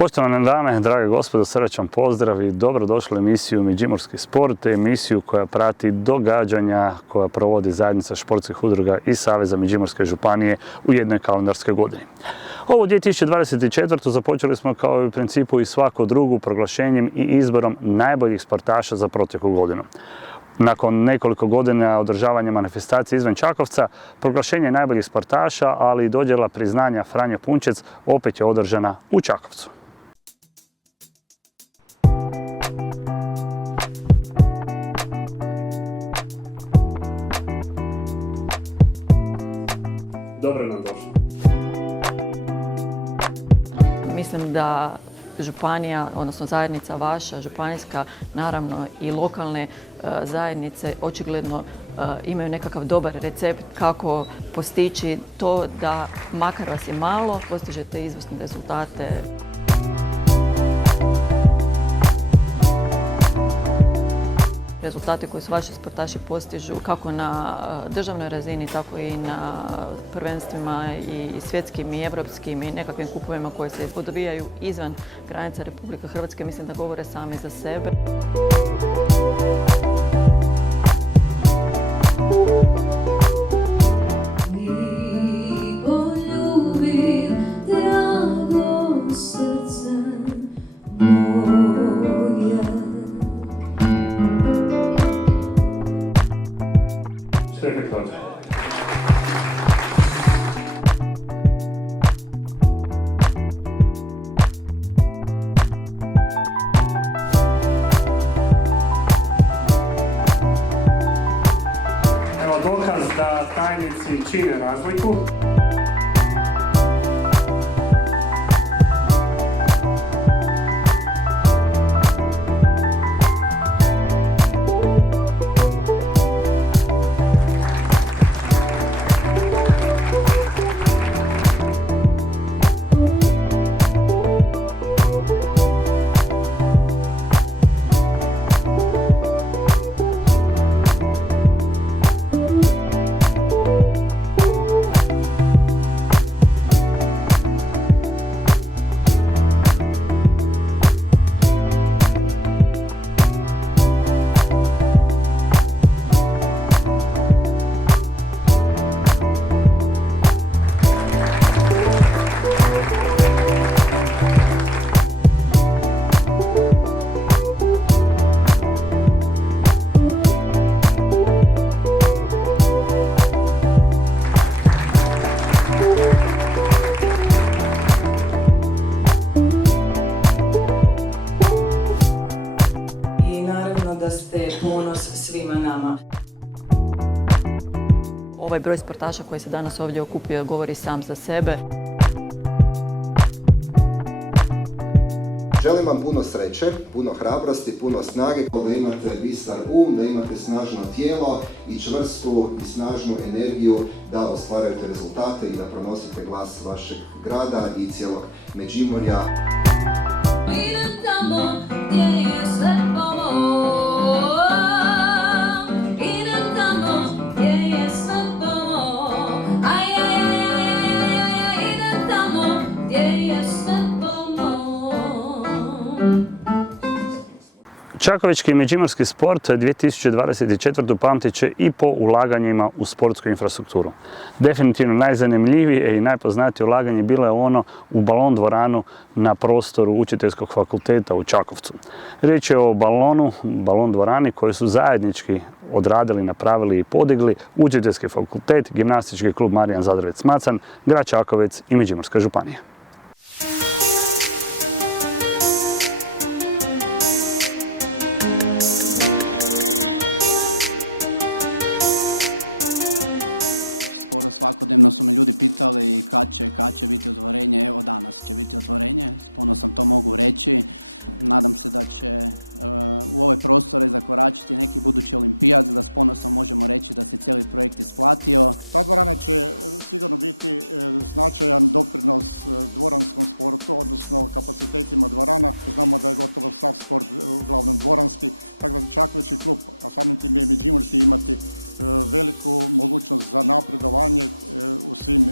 Poštovane dame, drage gospodo, srdačan pozdrav i dobrodošli u emisiju Međimurski sport, emisiju koja prati događanja koja provodi zajednica športskih udruga i Saveza Međimurske županije u jednoj kalendarskoj godini. Ovu 2024. započeli smo kao i u principu i svaku drugu proglašenjem i izborom najboljih sportaša za proteklu godinu. Nakon nekoliko godina održavanja manifestacije izvan Čakovca, proglašenje najboljih sportaša, ali i dodjela priznanja Franjo Punčec opet je održana u Čakovcu. Dobro nam došli. Mislim da županija, odnosno zajednica vaša, županijska, naravno i lokalne zajednice očigledno imaju nekakav dobar recept kako postići to da makar vas je malo, postižete izvrsne rezultate. Rezultate koje su vaši sportaši postižu kako na državnoj razini, tako i na prvenstvima i svjetskim i evropskim i nekakvim kupovima koji se odvijaju izvan granica Republike Hrvatske, mislim da govore sami za sebe. Dokaz da tajnici čine razliku. Da ste ponos svima nama. Ovaj broj sportaša koji se danas ovdje okupio govori sam za sebe. Želim vam puno sreće, puno hrabrosti, puno snage, da imate bistar da imate snažno tijelo i čvrstu i snažnu energiju da ostvarujete rezultate i da pronosite glas vašeg grada i cijelog Međimurja. Idem tamo gdje je sve Čakovečki i međimurski sport 2024. pamtit će i po ulaganjima u sportsku infrastrukturu. Definitivno najzanimljivije i najpoznatije ulaganje bilo je ono u balon dvoranu na prostoru Učiteljskog fakulteta u Čakovcu. Riječ je o balon dvorani koji su zajednički odradili, napravili i podigli Učiteljski fakultet, Gimnastički klub Marijan Zadravec-Macan, grad Čakovec i Međimurska županija. Skoro svakodnevno su me ljudi pitali kad će biti otvorenje. Evo danas će biti otvorenje, s ponosom to mogu reći. Nadam se da će u ove prostore zakoračiti neki budući olimpijac, da s ponosom možemo reći da se cijeli projekt isplatio. Ta dvorana će sigurno biti značajan doprinos dvoranskom sportu, odnosno kapacitetima dvorana. Znamo da je gotovo sav sport uglavnom dvoranski, tako da Čakovečki klub, a samim tim je Međimurski, imati veliku mogućnost za napredovanje u svim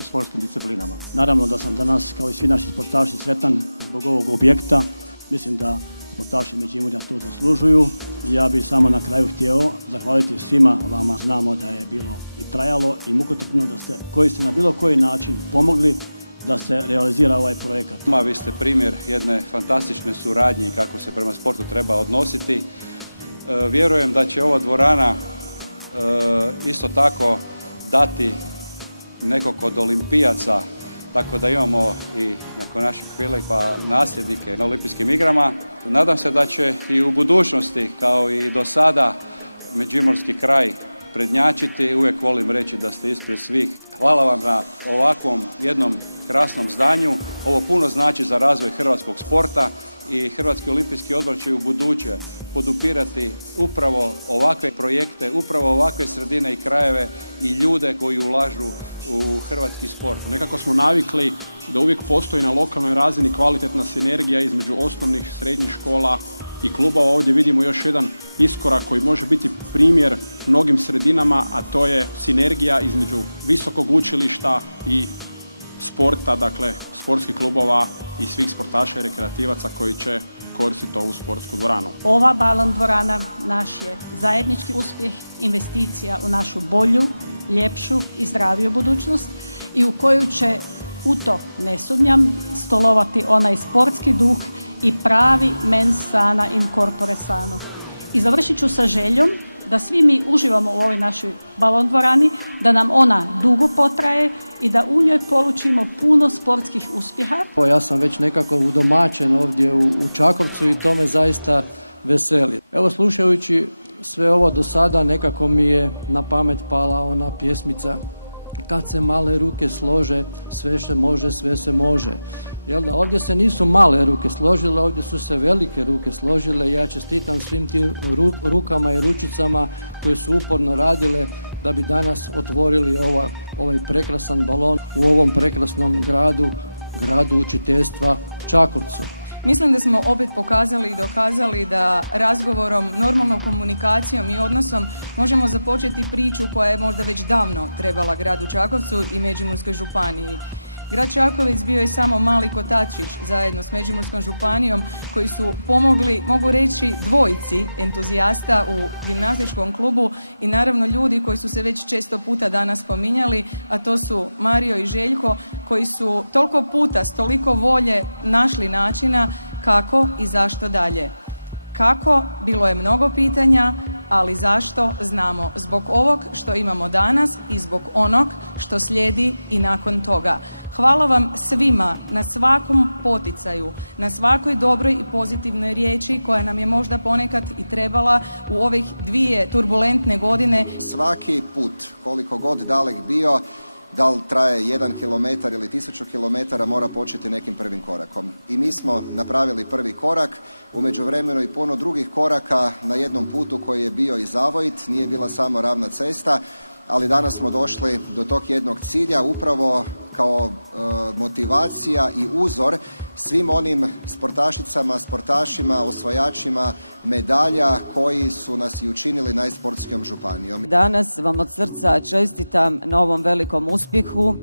sportskim disciplinama. Naravno da sam danas, kao i svi naši sportaši, sretan zbog ovog objekta. Mislim da sportaši Međimurja to zaslužuju. Ja bih samo na kraju htio zahvaliti svima vama. Znamo da je bilo i trajalo i mukotrpno koji ste na bilo koji način pomogli da se realizira ovaj projekat. Vi ste primjer jedne fantastične suradnje i kako se prema sportu treba odnositi. Vjerujem da će ova dvorana isto tako dati nekog od olimpijaca, tako da imamo i nakon naših Filipa nasljednike na olimpijskim igrama. Nadam se da će i u budućnosti, kao i do sada, međimurski kraj prednjačiti. Uvijek volim reći da ste ispred svih. Hvala vam na ovakvom jednom krasnom zdanju. Ovo puno znači za razvoj hrvatskog sporta i Hrvatski olimpijski odbor će u buduće podupirati upravo ovakve projekte, upravo ovakve sredine i krajeve i ljude koji ulažu u hrvatski sport. Nekako smo navikli da uvijek postoji na lokalnoj razini kvalitetna sinergija između osnovnih, srednjih škola i klubova. Ovdje vidimo još jedan iskorak koji može biti primjer mnogim sredinama, a to je sinergija između visokog učilišta i sporta, dakle sportskih klubova i svih sportaša i rekreativaca koji će koristiti ovu sportsku dvoranu. Ova balon dvorana naš je zajednički uspjeh, investicija u našu bolju, ljepšu i zdraviju budućnost i u koju će, u to ne sumnjam, stolovati onaj sportski duh i pravi mens sana in corpore sano. I završit ću sa željom da svi mi uživamo u ovoj našoj balon dvorani, da nam ona dugo potraje i da u njoj polučimo puno sportskih uspjeha. Ja sam već nekako udomaćen ovdje u Čakovcu i to me zaista veseli. Evo, slušajući sve ovo do sada, nekako mi je na pamet pala ona pjesmica kad se male ruke slože, sve se može, sve se može. Jel da, ovdje se nisu male ruke složile, ovdje su se velike ruke složile. Ja čestitam svim tim rukama i ručicama koje su uporno radile da bi danas otvorili ovaj prekrasan balon u ovom prekrasnom gradu učiteljstva Čakovcu. Mislim da smo opet pokazali i dokazali da razgovorom, normalnom komunikacijom i odnosom možemo započeti priču koja je možda već davno trebala gradu Čakovcu i Međimurskoj županiji. Grad Čakovec bio je samo mali kotačić zajedno s Međimurskom županijom koji su pomogli, mogu reći, dvojici entuzijasta u gimnastičkom klubu i naravno ljudi koji su se već često puta danas spominjali, a to su Mario i Željko koji su toliko puta s toliko volje našli načina kako i zašto dalje. Kako? Bilo je mnogo pitanja, ali zašto znamo. Zbog ovog što imamo danas i zbog onog što slijedi i nakon toga. Hvala vam svima na svakom poticaju, na svakoj dobroj i pozitivnoj riječi koja nam je možda ponekad i trebala u ovih 2 turbulentne godine. Svaki put, koliko god dalek bio, da li traje 1 kilometar ili 1000 kilometara, mora početi nekim prvim korakom. I mi smo napravili prvi korak, u međuvremenu i puno drugih koraka na jednom putu koji je bio i zavojit, nije bila samo ravna cesta, ali danas smo došli do tog jednog cilja upravo kao motivacija i uzor svim onim sportašicama, sportašima, osvajačima medalja koji su nas i učinili najsportskijom županijom. Danas vam od srca čestitam na ovom velikom uspjehu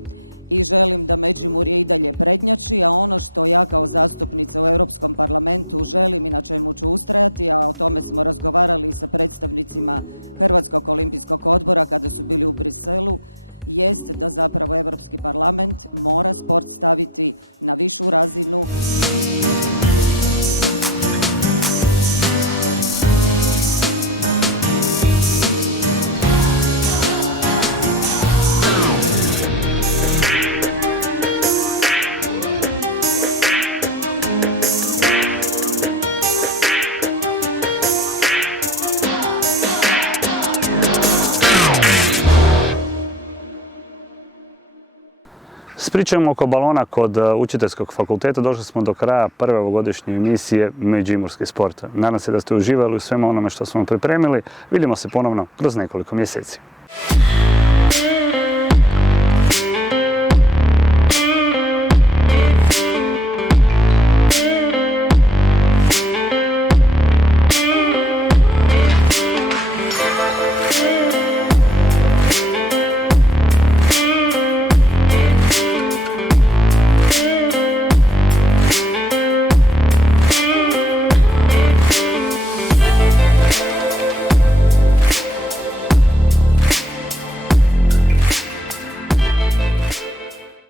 i želim da Međimurje i dalje prednjači, a ono što ja kao zastupnica u Europskom parlamentu želim i na čemu ću ustrajati, a o tome smo razgovarali sa predstavnicima Hrvatskog olimpijskog odbora kada su bili u Briselu, jest da zapravo Europski parlament mora sport staviti na višu razinu. S pričom oko balona kod Učiteljskog fakulteta došli smo do kraja prve ovogodišnje emisije Međimurski sport. Nadam se da ste uživali u svemu onome što smo pripremili. Vidimo se ponovno kroz nekoliko mjeseci.